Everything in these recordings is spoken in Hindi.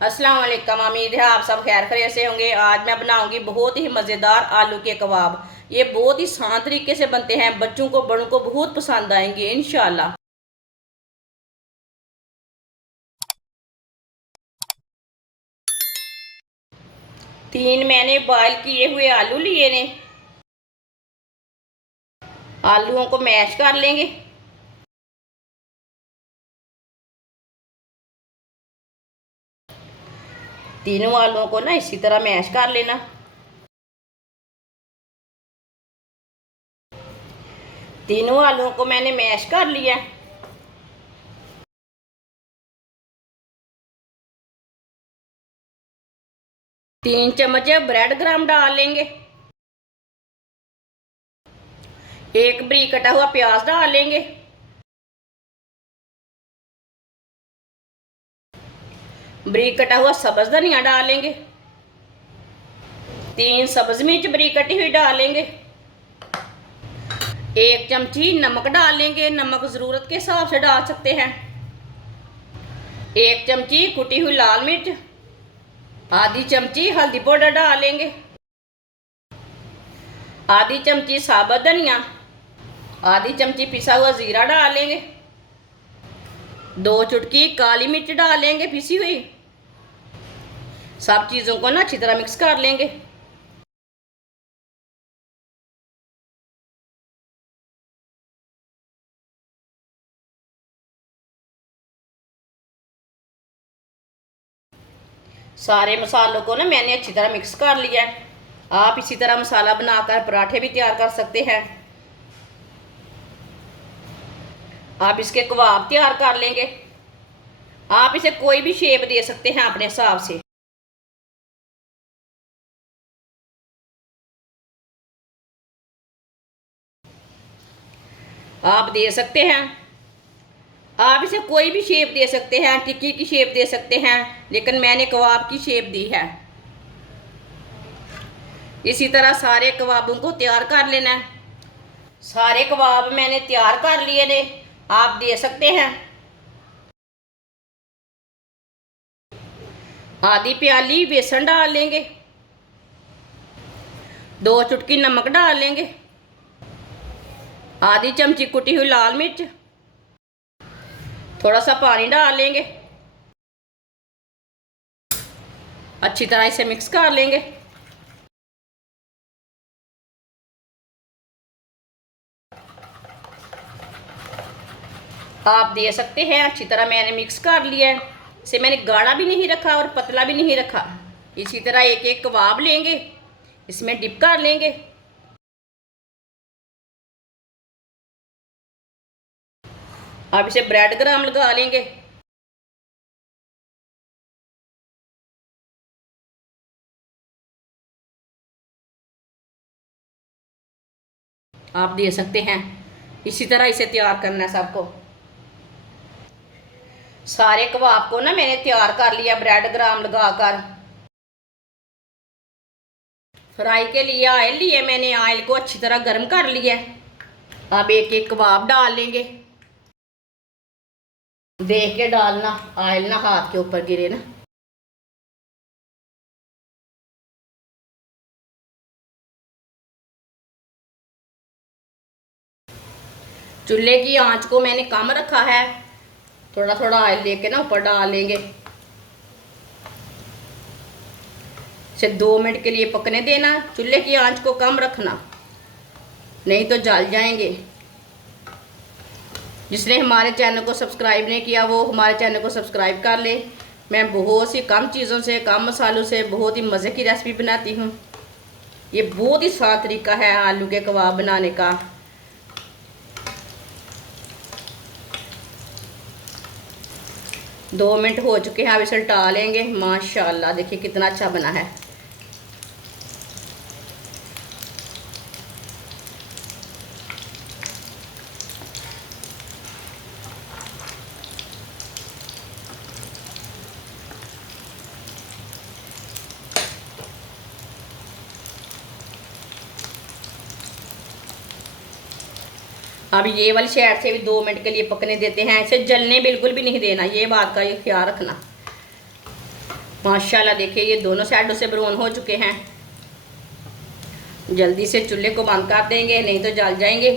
अस्सलाम वालेकुम। उम्मीद है आप सब खैर खैरियत से होंगे। आज मैं बनाऊंगी बहुत ही मज़ेदार आलू के कबाब। ये बहुत ही आसान तरीके से बनते हैं, बच्चों को बड़ों को बहुत पसंद आएंगे इंशाल्लाह। 3 मैंने बॉयल किए हुए आलू लिए ने। आलूओं को मैश कर लेंगे। तीनों आलूओं को ना इसी तरह मैश कर लेना। तीनों आलूओं को मैंने मैश कर लिया। 3 चम्मच ब्रेड क्रम्ब डाल लेंगे। एक बारीक कटा हुआ प्याज डाल लेंगे। बारीक कटा हुआ सब्ज धनिया डाल लेंगे। 3 सब्ज मिर्च बारीक कटी हुई डाल लेंगे। 1 चमची नमक डाल लेंगे। नमक ज़रूरत के हिसाब से डाल सकते हैं। 1 चमची कुटी हुई लाल मिर्च। आधी चमची हल्दी पाउडर डाल लेंगे। आधी चमची साबुत धनिया। आधी चमची पिसा हुआ ज़ीरा डाल लेंगे। 2 चुटकी काली मिर्च डाल लेंगे पिसी हुई। सब चीज़ों को ना अच्छी तरह मिक्स कर लेंगे। सारे मसालों को ना मैंने अच्छी तरह मिक्स कर लिया है। आप इसी तरह मसाला बनाकर पराठे भी तैयार कर सकते हैं। आप इसके कबाब तैयार कर लेंगे। आप इसे कोई भी शेप दे सकते हैं अपने हिसाब से। आप दे सकते हैं। आप इसे कोई भी शेप दे सकते हैं, टिक्की की शेप दे सकते हैं, लेकिन मैंने कबाब की शेप दी है। इसी तरह सारे कबाबों को तैयार कर लेना है। सारे कबाब मैंने तैयार कर लिए ने। आप दे सकते हैं। आधी प्याली बेसन डाल लेंगे। 2 चुटकी नमक डाल लेंगे। आधी चमची कुटी हुई लाल मिर्च। थोड़ा सा पानी डाल लेंगे। अच्छी तरह इसे मिक्स कर लेंगे। आप दे सकते हैं। अच्छी तरह मैंने मिक्स कर लिया है। इसे मैंने गाढ़ा भी नहीं रखा और पतला भी नहीं रखा। इसी तरह एक एक कबाब लेंगे, इसमें डिप कर लेंगे। अब इसे ब्रेड क्रम्ब लगा लेंगे। आप दे सकते हैं। इसी तरह इसे तैयार करना है सबको। सारे कबाब को ना मैंने तैयार कर लिया ब्रेड क्रम्ब लगाकर। फ्राई के लिए ऑयल लिए मैंने। ऑयल को अच्छी तरह गर्म कर लिया। अब एक एक कबाब डाल लेंगे। देख के डालना, ऑयल ना हाथ के ऊपर गिरे ना। चूल्हे की आंच को मैंने कम रखा है। थोड़ा थोड़ा ऑयल लेके ना ऊपर डाल लेंगे। इसे 2 मिनट के लिए पकने देना। चूल्हे की आंच को कम रखना, नहीं तो जल जाएंगे। जिसने हमारे चैनल को सब्सक्राइब नहीं किया वो हमारे चैनल को सब्सक्राइब कर ले। मैं बहुत सी कम चीज़ों से, कम मसालों से बहुत ही मज़े की रेसिपी बनाती हूँ। ये बहुत ही आसान तरीका है आलू के कबाब बनाने का। दो मिनट हो चुके हैं। अब इसे उल्टा लेंगे। माशाल्लाह देखिए कितना अच्छा बना है। अब ये वाली साइड से भी 2 मिनट के लिए पकने देते हैं। इसे जलने बिल्कुल भी नहीं देना, ये बात का ये ख्याल रखना। माशाल्लाह देखिए ये दोनों साइडों से ब्राउन हो चुके हैं। जल्दी से चूल्हे को बंद कर देंगे, नहीं तो जल जाएंगे।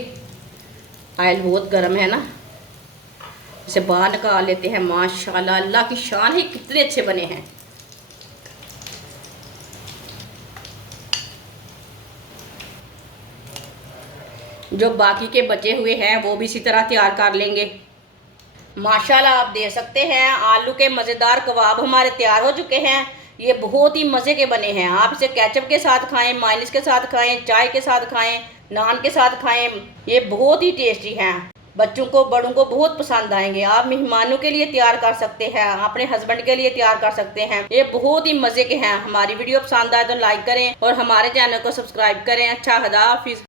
ऑयल बहुत गर्म है ना, इसे बाहर निकाल लेते हैं। माशाल्लाह अल्लाह की शान है, कितने अच्छे बने हैं। जो बाकी के बचे हुए हैं वो भी इसी तरह तैयार कर लेंगे। माशाल्लाह आप देख सकते हैं आलू के मज़ेदार कबाब हमारे तैयार हो चुके हैं। ये बहुत ही मज़े के बने हैं। आप इसे केचप के साथ खाएं, मायोनीज के साथ खाएं, चाय के साथ खाएं, नान के साथ खाएं। ये बहुत ही टेस्टी हैं। बच्चों को बड़ों को बहुत पसंद आएंगे। आप मेहमानों के लिए तैयार कर सकते हैं, अपने हस्बैंड के लिए तैयार कर सकते हैं। ये बहुत ही मज़े के हैं। हमारी वीडियो पसंद आए तो लाइक करें और हमारे चैनल को सब्सक्राइब करें। अच्छा, खुदा हाफिज़।